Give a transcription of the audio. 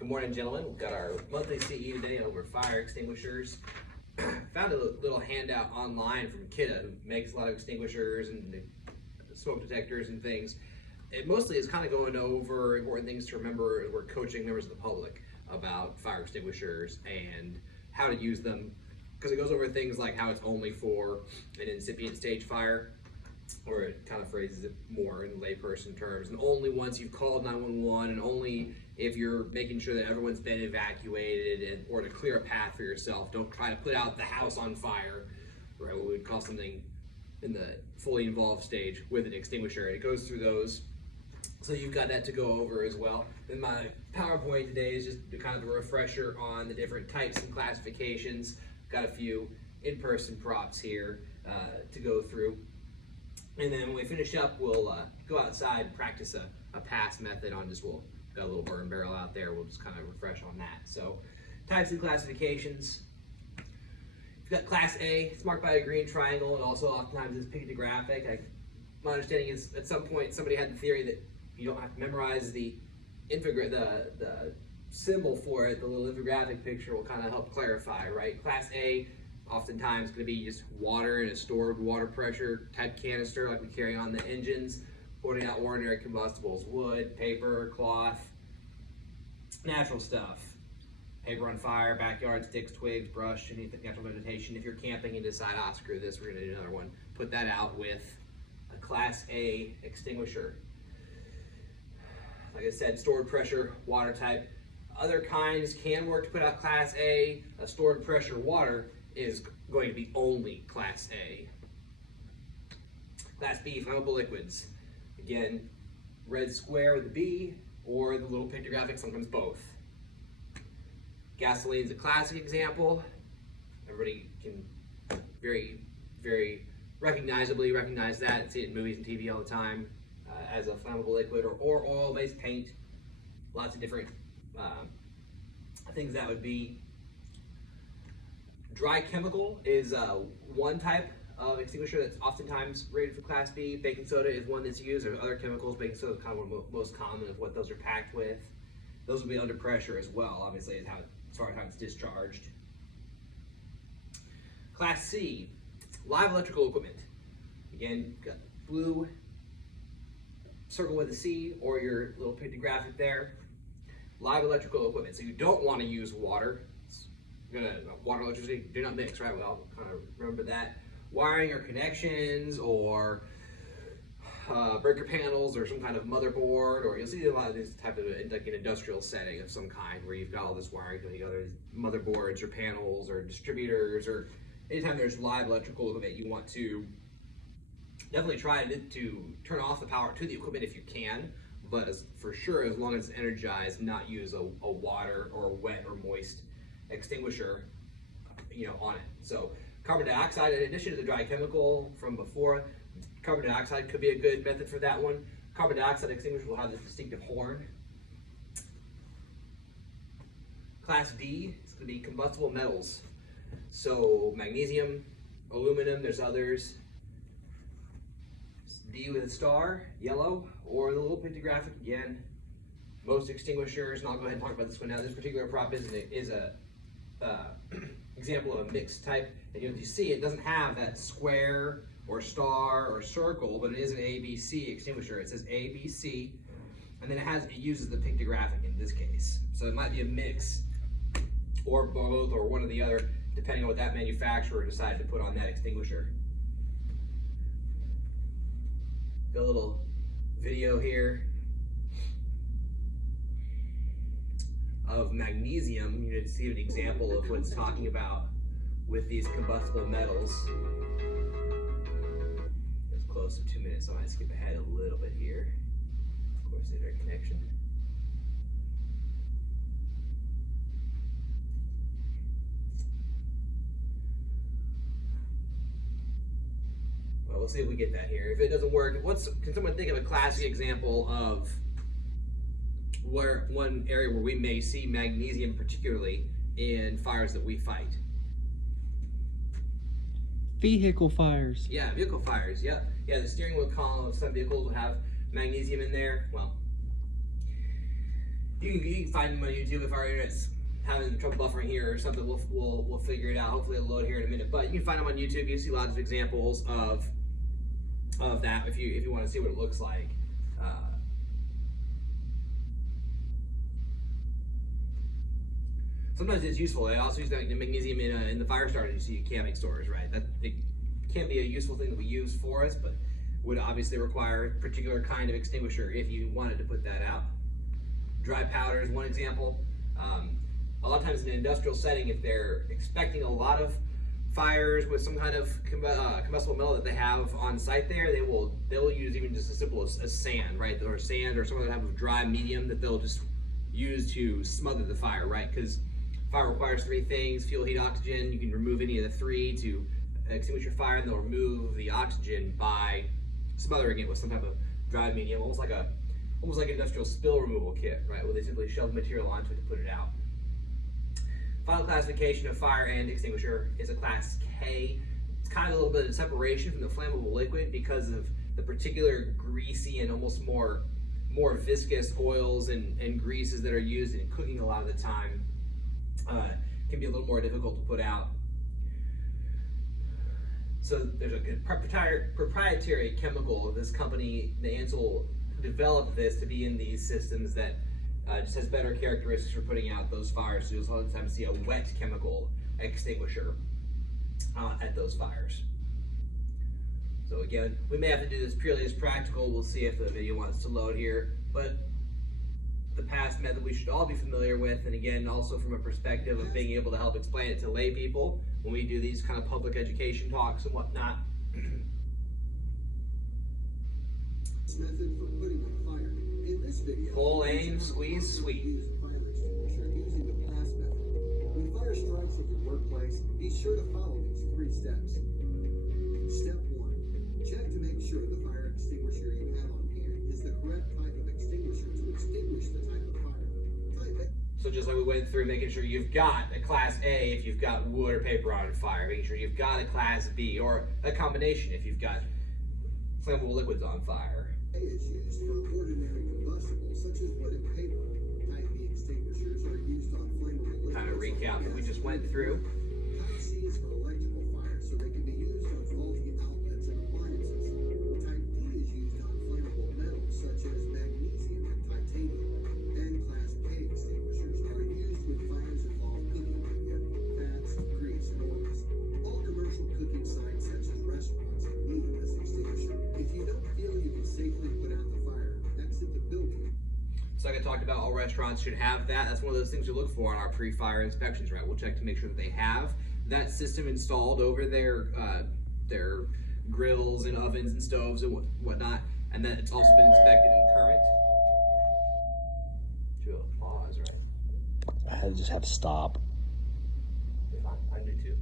Good morning, gentlemen. We've got our monthly CE today over fire extinguishers. Found a little handout online from Kidda, who makes a lot of extinguishers and smoke detectors and things. It mostly is kind of going over important things to remember as we're coaching members of the public about fire extinguishers and how to use them, because it goes over things like how it's only for an incipient stage fire, or it kind of phrases it more in layperson terms, and only once you've called 911, and only if you're making sure that everyone's been evacuated, or to clear a path for yourself. Don't try to put out the house on fire, right? What would call something in the fully involved stage with an extinguisher. It goes through those, so you've got that to go over as well. Then my PowerPoint today is just kind of a refresher on the different types and classifications. Got a few in-person props here to go through. And then when we finish up, we'll go outside and practice a pass method on just, we'll got a little burn barrel out there. We'll just kind of refresh on that. So types and classifications. You've got Class A, it's marked by a green triangle, and also oftentimes it's pictographic. My understanding is at some point somebody had the theory that you don't have to memorize the symbol for it. The little infographic picture will kind of help clarify, right? Class A, oftentimes going to be just water in a stored water pressure type canister like we carry on the engines, putting out ordinary combustibles, wood, paper, cloth, natural stuff. Paper on fire, backyard, sticks, twigs, brush, any natural vegetation. If you're camping and decide, ah, screw this, we're going to do another one, put that out with a Class A extinguisher. Like I said, stored pressure, water type. Other kinds can work to put out Class A. A stored pressure water is going to be only Class A. Class B, flammable liquids. Again, red square with the B, or the little pictographic, sometimes both. Gasoline's a classic example. Everybody can very, very recognizably recognize that. See it in movies and TV all the time as a flammable liquid, or oil-based paint. Lots of different things that would be. Dry chemical is one type of extinguisher that's oftentimes rated for Class B. Baking soda is one that's used. There's other chemicals. Baking soda is kind of one of the most common of what those are packed with. Those will be under pressure as well, obviously, as far as how it's discharged. Class C, live electrical equipment. Again, you've got blue circle with a C, or your little pictographic there. Live electrical equipment. So you don't want to use water. Water, electricity do not mix, right? Well, kind of remember that. Wiring or connections, or breaker panels, or some kind of motherboard, or you'll see a lot of these type of like an industrial setting of some kind where you've got all this wiring going together, motherboards or panels or distributors, or anytime there's live electrical equipment, you want to definitely try to turn off the power to the equipment if you can, but for sure, as long as it's energized, not use a water or wet or moist extinguisher, on it. So carbon dioxide, in addition to the dry chemical from before, carbon dioxide could be a good method for that one. Carbon dioxide extinguisher will have this distinctive horn. Class D is going to be combustible metals. So magnesium, aluminum, there's others. D with a star, yellow, or the little pictographic again. Most extinguishers, and I'll go ahead and talk about this one now. This particular prop is a example of a mixed type, and you see it doesn't have that square or star or circle, but it is an ABC extinguisher. It says ABC, and then it uses the pictographic in this case. So it might be a mix, or both, or one or the other, depending on what that manufacturer decided to put on that extinguisher. Got a little video here of magnesium, to see an example of what it's talking about with these combustible metals. It's close to 2 minutes, so I might skip ahead a little bit here. Of course, there's our connection. Well, we'll see if we get that here. If it doesn't work, can someone think of a classic example of one area where we may see magnesium, particularly in fires that we fight? Vehicle fires. Yeah, vehicle fires. Yeah, the steering wheel column of some vehicles will have magnesium in there. Well, You can find them on YouTube if our internet's having trouble buffering here or something. We'll figure it out. Hopefully it'll load here in a minute. But you can find them on YouTube. You see lots of examples of that if you want to see what it looks like. Sometimes it's useful. I also use the magnesium in the fire starters you see at camping stores, right? That it can be a useful thing that we use for us, but would obviously require a particular kind of extinguisher if you wanted to put that out. Dry powder is one example. A lot of times in an industrial setting, if they're expecting a lot of fires with some kind of combustible metal that they have on site there, they will use even just as simple as sand, right? Or sand or some other type of dry medium that they'll just use to smother the fire, right? Because fire requires three things: fuel, heat, oxygen. You can remove any of the three to extinguish your fire, and they'll remove the oxygen by smothering it with some type of dry medium, almost like industrial spill removal kit, right? Where they simply shove material onto it to put it out. Final classification of fire and extinguisher is a class K. It's kind of a little bit of separation from the flammable liquid because of the particular greasy and almost more viscous oils and greases that are used in cooking a lot of the time. Can be a little more difficult to put out. So there's a proprietary chemical. This company, the Ansel, developed this to be in these systems that just has better characteristics for putting out those fires. So you'll a lot of times see a wet chemical extinguisher at those fires. So again, we may have to do this purely as practical. We'll see if the video wants to load here, but the past method we should all be familiar with, and again, also from a perspective of being able to help explain it to lay people when we do these kind of public education talks and whatnot. Method for putting out a fire. In this video, pull, aim, squeeze, sweep. Use a fire extinguisher using the pass method. When fire strikes at your workplace, be sure to follow these 3 steps. Step 1. Check to make sure the fire extinguisher you have on hand is the correct type of extinguisher to extinguish the type of fire. Type A. So just like we went through, making sure you've got a class A if you've got wood or paper on fire, making sure you've got a class B or a combination if you've got flammable liquids on fire. A is used for ordinary combustibles such as wood and paper. Type B extinguishers are used on flammable liquids. Kind of recap that we just went through. Type C is for electrical fires, so they can be used on faulty outlets and appliances. Type D is used on flammable metals such as magnesium and titanium. And Class K extinguishers are used when fires involve cooking media, fats, grease, and oils. All commercial cooking sites such as restaurants need this extinguisher. If you don't feel you can safely put out the fire, exit the building. So like I talked about, all restaurants should have that. That's one of those things we look for on our pre-fire inspections, right? We'll check to make sure that they have that system installed over their grills and ovens and stoves and whatnot, and that it's also been inspected and current. Do a pause, right? I had to just have to stop. I do too.